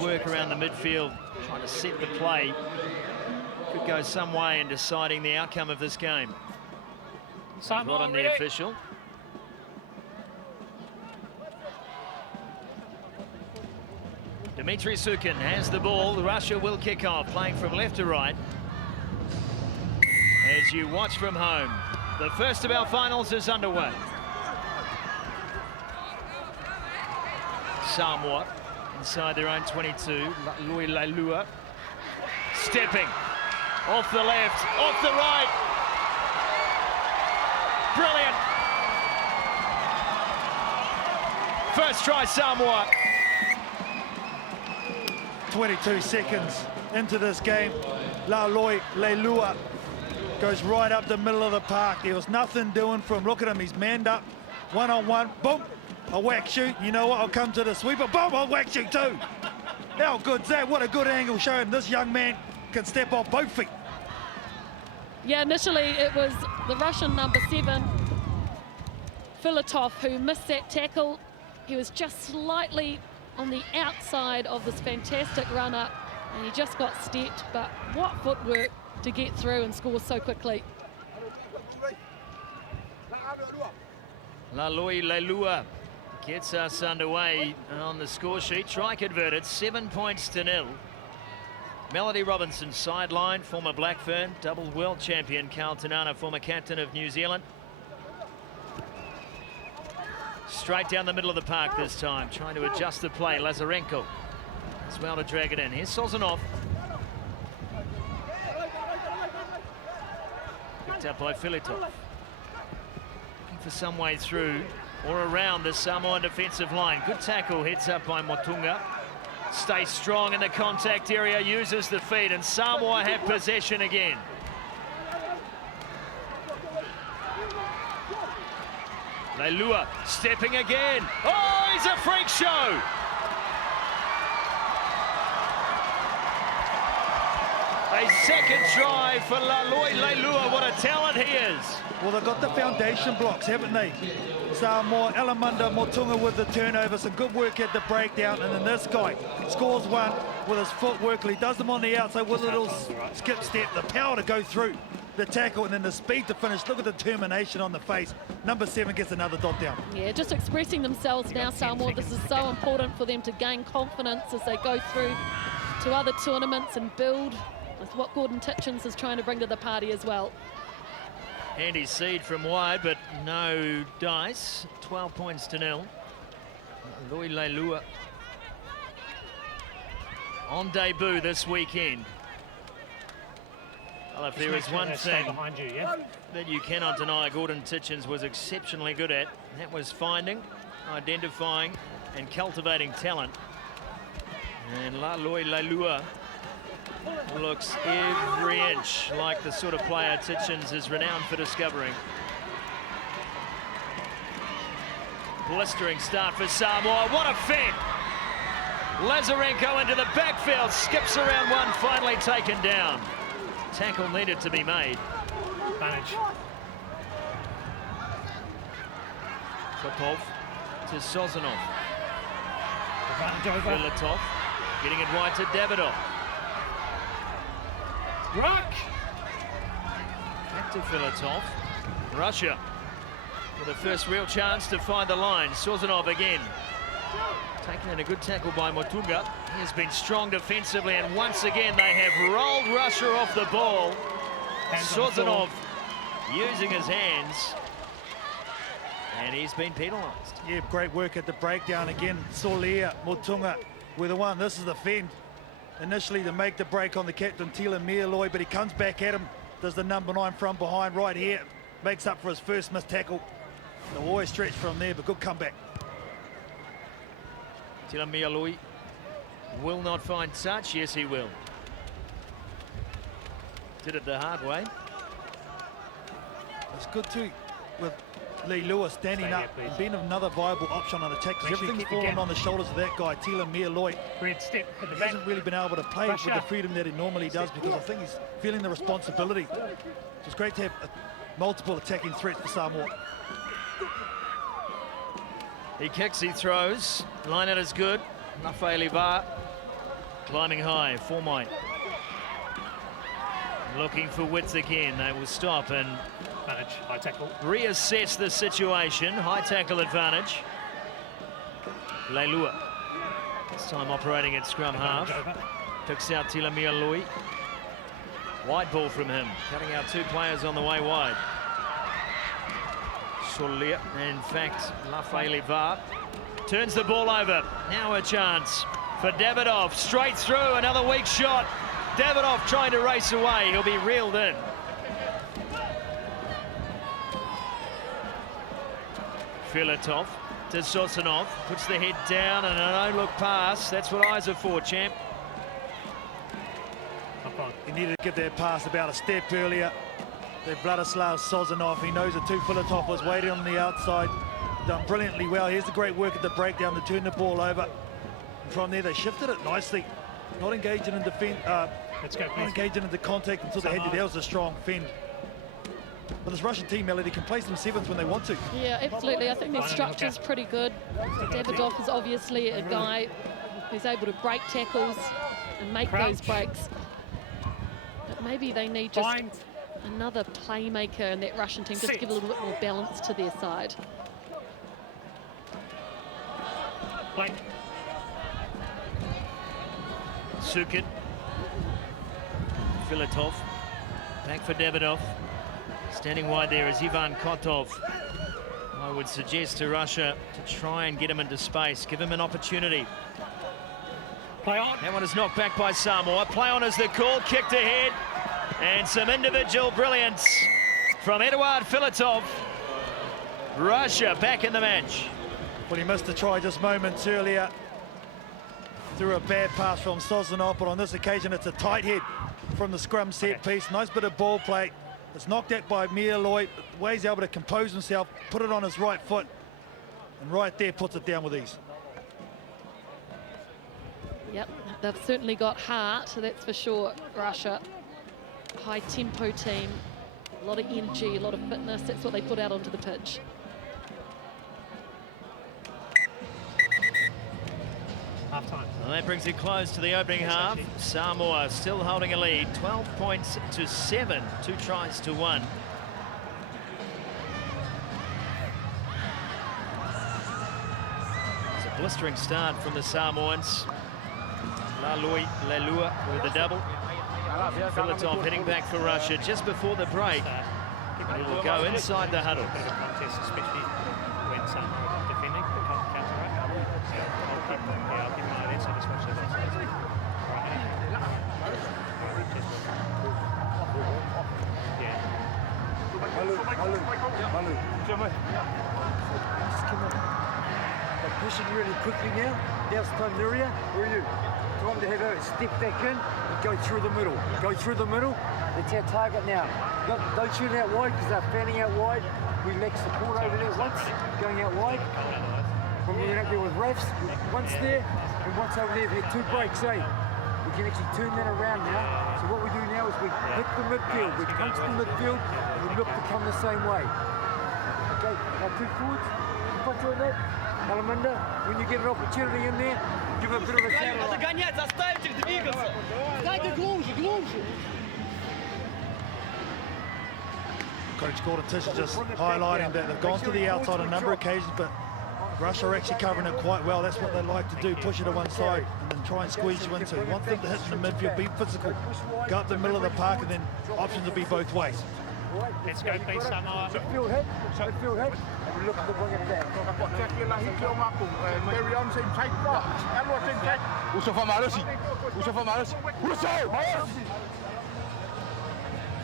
work around the midfield, trying to set the play. Could go some way in deciding the outcome of this game. Right on the official. Dmitry Sukin has the ball. Russia will kick off, playing from left to right. As you watch from home, the first of our finals is underway. Samoa inside their own 22. Louis Leilua stepping off the left, off the right. Brilliant. First try, Samoa. 22 seconds into this game. Louis Leilua goes right up the middle of the park. There was nothing doing for him. Look at him, he's manned up. One-on-one, boom, a whack shoot. You know what, I'll come to the sweeper, boom, a whack shoot too. How good's that? What a good angle showing this young man can step off both feet. Yeah, initially it was the Russian number 7, Filatov, who missed that tackle. He was just slightly on the outside of this fantastic run-up, and he just got stepped, but what footwork to get through and score so quickly. Louis Leilua gets us underway on the score sheet. Try converted, 7 points to 0. Melody Robinson sideline, former Blackfern, double world champion Carl Tanana, former captain of New Zealand. Straight down the middle of the park this time, trying to adjust the play. Lazarenko as well to drag it in. Here's Sozanov. Picked up by Filatov. Looking for some way through or around the Samoan defensive line. Good tackle, heads up by Motunga. Stays strong in the contact area, uses the feet, and Samoa have possession again. Leilua stepping again. Oh, he's a freak show! A second try for Louis Leilua. What a talent he is. Well, they've got the foundation blocks, haven't they? Samoa, Alamanda, Motunga with the turnover. Some good work at the breakdown. And then this guy scores one with his footwork. He does them on the outside with a little skip step. The power to go through the tackle and then the speed to finish. Look at the determination on the face. Number 7 gets another dot down. Yeah, just expressing themselves now, Samoa. This is so important for them to gain confidence as they go through to other tournaments and build with what Gordon Titchens is trying to bring to the party as well. Handy seed from wide, but no dice. 12 points to 0. Louis Leilua on debut this weekend. Well, if there is one thing that you cannot deny Gordon Titchens was exceptionally good at, that was finding, identifying and cultivating talent. And Louis Leilua looks every inch like the sort of player Titchens is renowned for discovering. Blistering start for Samoa. What a fend! Lazarenko into the backfield, skips around one, finally taken down. Tackle needed to be made. Manage. Popov to Sozanov. Advantage over. Filatov getting it wide to Davidoff. Ruck! Back to Filatov. Russia with the first real chance to find the line. Sozanov again. Taken in a good tackle by Motunga. He has been strong defensively, and once again they have rolled Russia off the ball. Sozanov using his hands, and he's been penalised. Yeah, great work at the breakdown again. Solia, Motunga with the one. This is the fend. Initially to make the break on the captain, Tila Mieloi, but he comes back at him. Does the number 9 from behind right here. Makes up for his first missed tackle. They'll always stretch from there, but good comeback. Tila Mieloi will not find touch. Yes, he will. Did it the hard way. It's good too with Leilua standing up and being another viable option on attack. Everything's falling on the shoulders of that guy, Tila Mieloi. Great step at the He back. hasn't really been able to play with the freedom that he normally does, because I think he's feeling the responsibility. So it's great to have multiple attacking threats for Samoa. He kicks, he throws. Line out is good. Nafa'eliva Climbing high, Formai. Looking for width again. They will stop and Manage, high tackle. reassess the situation. High tackle advantage. Leilua. This time operating at scrum half. Picks out Tilamialui. Wide ball from him. Cutting out two players on the way wide. Solia, in fact, Lafayette turns the ball over. Now a chance for Davidoff. Straight through, another weak shot. Davidoff trying to race away. He'll be reeled in. Filatov to Sosanov. Puts the head down and an no-look pass. That's what eyes are for, champ. He needed to get that pass about a step earlier. That Vladislav Sozanov, he knows that Filatov was waiting on the outside. Done brilliantly well. Here's the great work at the breakdown to turn the ball over. And from there, they shifted it nicely. Not engaging in defense, not engaging into contact until they had to. That was a strong fend. But this Russian team, Melody, can place them sevens when they want to. Yeah, absolutely. I think their structure's pretty good. Davidoff is obviously a guy who's able to break tackles and make those breaks. But maybe they need just another playmaker in that Russian team, just to give a little bit more balance to their side. Blank. Sukin. Filatov. Back for Davidoff. Standing wide there is Ivan Kotov. I would suggest to Russia to try and get him into space, give him an opportunity. Play on. That one is knocked back by Samoa. Play on is the call, kicked ahead. And some individual brilliance from Eduard Filatov. Russia back in the match. Well, he missed the try just moments earlier. Through a bad pass from Sozanov, but on this occasion it's a tight head from the scrum set piece. Nice bit of ball play. It's knocked out by Mialoy. The way he's able to compose himself, put it on his right foot, and right there puts it down with ease. Yep, they've certainly got heart, that's for sure, Russia. High tempo team, a lot of energy, a lot of fitness. That's what they put out onto the pitch. Half time. Well, that brings it close to the opening half. Samoa still holding a lead, 12 points to 7, 2 tries to 1. It's a blistering start from the Samoans. Leilua with the double. Filatov heading back for Russia just before the break. He will go inside the huddle. Bit of a contest, especially when Samoa are defending the counter-attack. Yeah, I'll keep an eye on it, so just watch the box. They're pushing really quickly now. Now it's time, Nuria. Where are you? Time to have a step back in and go through the middle. Go through the middle. That's our target now. Don't shoot out wide because they're fanning out wide. We lack support over there once, going out wide. When we went up there with refs, once there and once over there, we had 2 breaks, eh? We can actually turn that around now. So what we do now is we hit the midfield, we punch the midfield, and we look to come the same way. Okay, now 2 forwards, you punch on that. Alamanda, when you get an opportunity in there, give a bit of a shout. Coach Gordon Tish is just highlighting that they've gone to the outside on a number of occasions, but Russia are actually covering it quite well. That's what they like to do, push it to one side and then try and squeeze you into. You want them to hit in the midfield, be physical, go up the middle of the park, and then options will be both ways. Let's go, please, Samoa. Midfield hit, and we look to bring it back.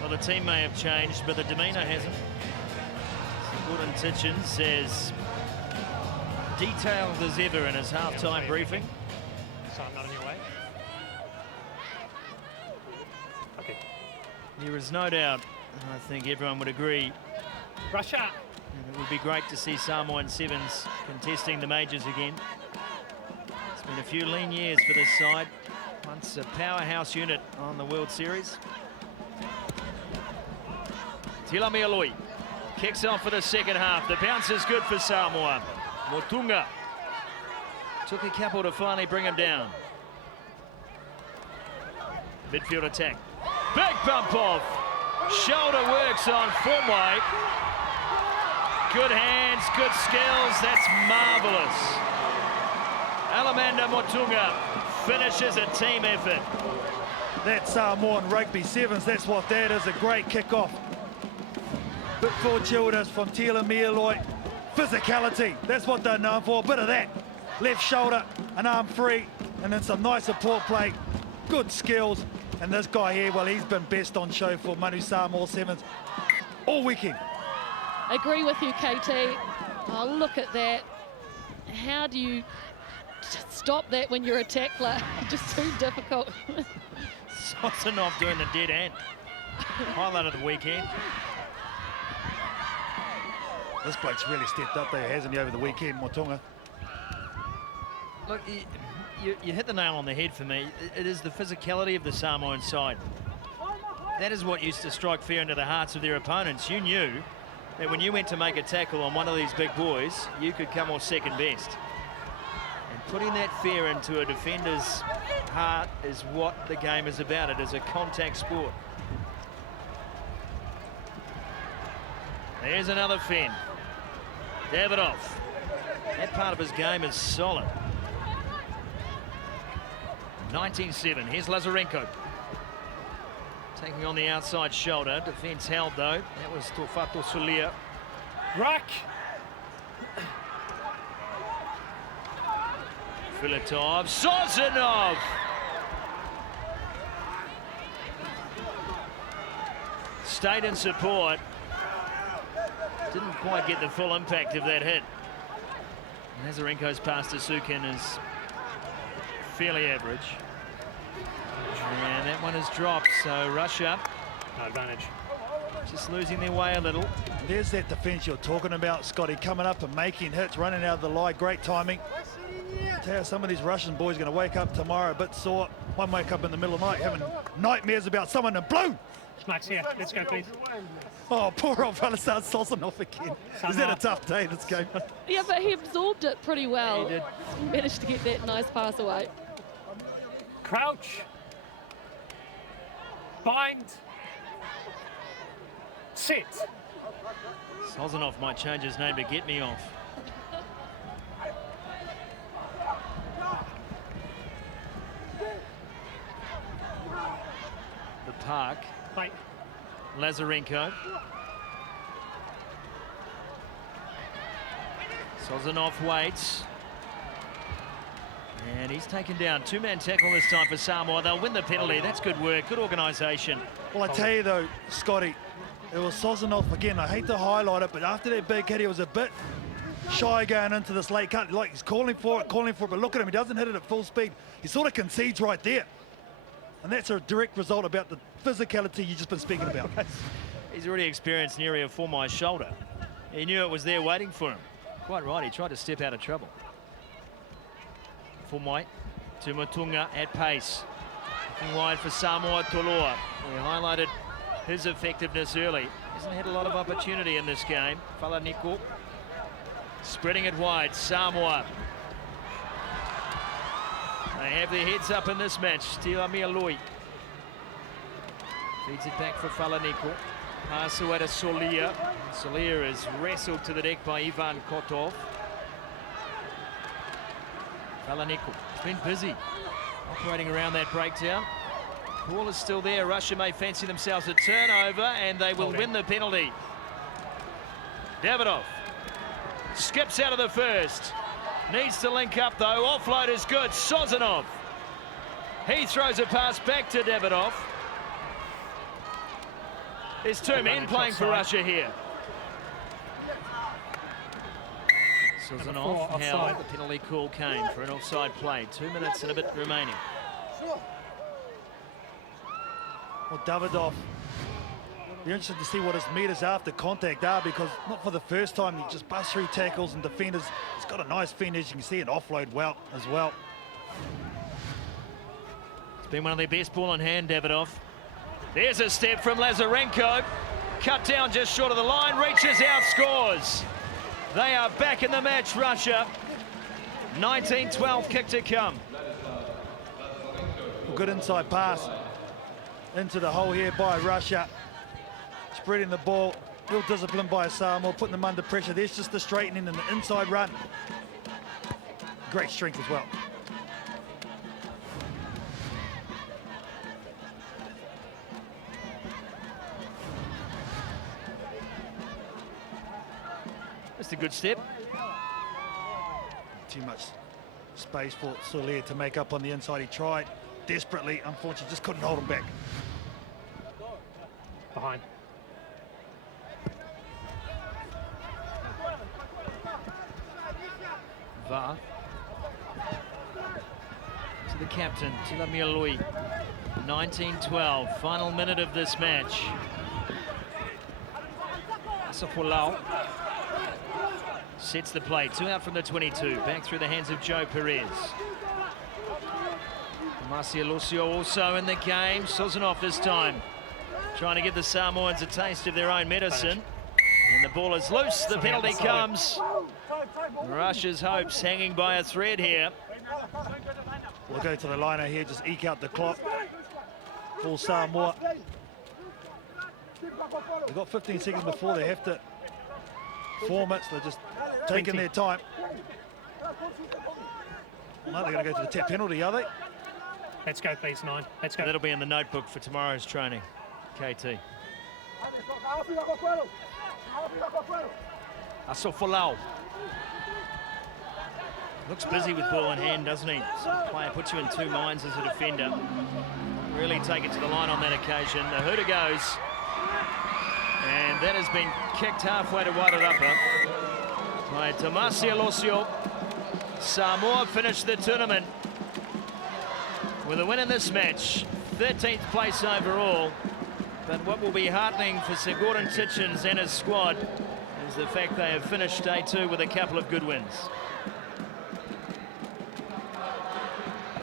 Well, the team may have changed, but the demeanour hasn't. Gordon Titchin says, detailed as ever in his half-time briefing. So I'm not on your way. Okay. There is no doubt, and I think everyone would agree, Russia. and it would be great to see Samoan Sevens contesting the majors again. It's been a few lean years for this side. Once a powerhouse unit on the World Series. Tilamialui kicks off for the second half. The bounce is good for Samoa. Motunga took a couple to finally bring him down. Midfield attack. Big bump off. Shoulder works on Formway. Good hands, good skills. That's marvellous. Alamanda Motunga finishes a team effort. That's Samoan rugby sevens. That's what that is. A great kick-off. Bit fortuitous from Tila Mieloi. Physicality. That's what they're known for. A bit of that. Left shoulder, an arm free, and then some nice support play. Good skills. And this guy here, well, he's been best on show for Manu Samoa Sevens all weekend. Agree with you, KT. Oh, look at that. How do you stop that when you're a tackler? Just too difficult. Sosanoff doing the dead end. Highlight of the weekend. This bloke's really stepped up there, hasn't he, over the weekend, Motunga? Look, you hit the nail on the head for me. It is the physicality of the Samoan side. That is what used to strike fear into the hearts of their opponents. You knew that when you went to make a tackle on one of these big boys, you could come off second best. And putting that fear into a defender's heart is what the game is about. It is a contact sport. There's another fin. Davidoff. That part of his game is solid. 19-7. Here's Lazarenko. Taking on the outside shoulder. Defence held, though. That was Tofato Solia. Ruck. Filatov. Sozanov. Stayed in support. Didn't quite get the full impact of that hit. Lazarenko's pass to Sukin is fairly average. And that one is dropped, so Russia No advantage. just losing their way a little. There's that defence you're talking about, Scotty, coming up and making hits, running out of the line. Great timing. Tell you, some of these Russian boys are going to wake up tomorrow a bit sore. One wake up in the middle of the night having nightmares about someone in blue. Max here. Let's go, please. Oh, poor old fella starts tossing off again. Is that a tough day, this game? Yeah, but he absorbed it pretty well. He did. Managed to get that nice pass away. Crouch. Bind. Sit. Sozanov might change his name to Get Me Off. The park. Mate. Lazarenko. Sozanov waits. And he's taken down. Two-man tackle this time for Samoa. They'll win the penalty. That's good work. Good organisation. Well, I tell you though, Scotty, it was Sozanov again. I hate to highlight it, but after that big hit, he was a bit shy going into this late cut. Like, he's calling for it, but look at him. He doesn't hit it at full speed. He sort of concedes right there. And that's a direct result about the physicality you've just been speaking about. He's already experienced an area of Formai's shoulder. He knew it was there waiting for him. Quite right, he tried to step out of trouble. Formai to Motunga at pace. Looking wide for Samoa Toloa. We highlighted his effectiveness early. Hasn't had a lot of opportunity in this game. Falaniko spreading it wide. Samoa. They have their heads up in this match. Tiamialoi feeds it back for Falaniko. Pass away to Solia. Solia is wrestled to the deck by Ivan Kotov. Falaniko has been busy operating around that breakdown. Ball is still there. Russia may fancy themselves a turnover and they will win the penalty. Davidoff skips out of the first. Needs to link up though. Offload is good. Sozanov. He throws a pass back to Davidoff. There's two men playing for Russia here. Sozanov held. The penalty call came for an offside play. 2 minutes and a bit remaining. Well, Davidoff, you're interested to see what his meters after contact are, because not for the first time he just busts through tackles and defenders. He's got a nice finish, as you can see, an offload well as well. It's been one of their best ball in hand, Davidoff. There's a step from Lazarenko. Cut down just short of the line, reaches out, scores. They are back in the match, Russia. 19-12 kick to come. Good inside pass. into the hole here by Russia. Spreading the ball, real discipline by Samoa, putting them under pressure. There's just the straightening and the inside run. Great strength as well. That's a good step. Too much space for Soler to make up on the inside. He tried desperately, unfortunately, just couldn't hold him back. Behind. Va. To the captain, Tilamialui. 19-12, final minute of this match. Asafolau sets the play, 2 out from the 22, back through the hands of Joe Perez. Marcia Lucio also in the game, Sozanov this time, trying to give the Samoans a taste of their own medicine. And the ball is loose, the penalty comes. Russia's hopes hanging by a thread here. We'll go to the liner here, just eke out the clock. Full Samoa. They've got 15 seconds before they have to form it, so they're just taking their time. No, they're going to go to the tap penalty, are they? Let's go, please, 9. Let's go. That'll be in the notebook for tomorrow's training. KT. Asafolau. Looks busy with ball in hand, doesn't he? Some player puts you in two minds as a defender. Really take it to the line on that occasion. The hooter goes. And that has been kicked halfway to Wairarapa by Tomasi Alosio. Samoa finished the tournament with a win in this match. 13th place overall. But what will be heartening for Sir Gordon Titchens and his squad is the fact they have finished day 2 with a couple of good wins.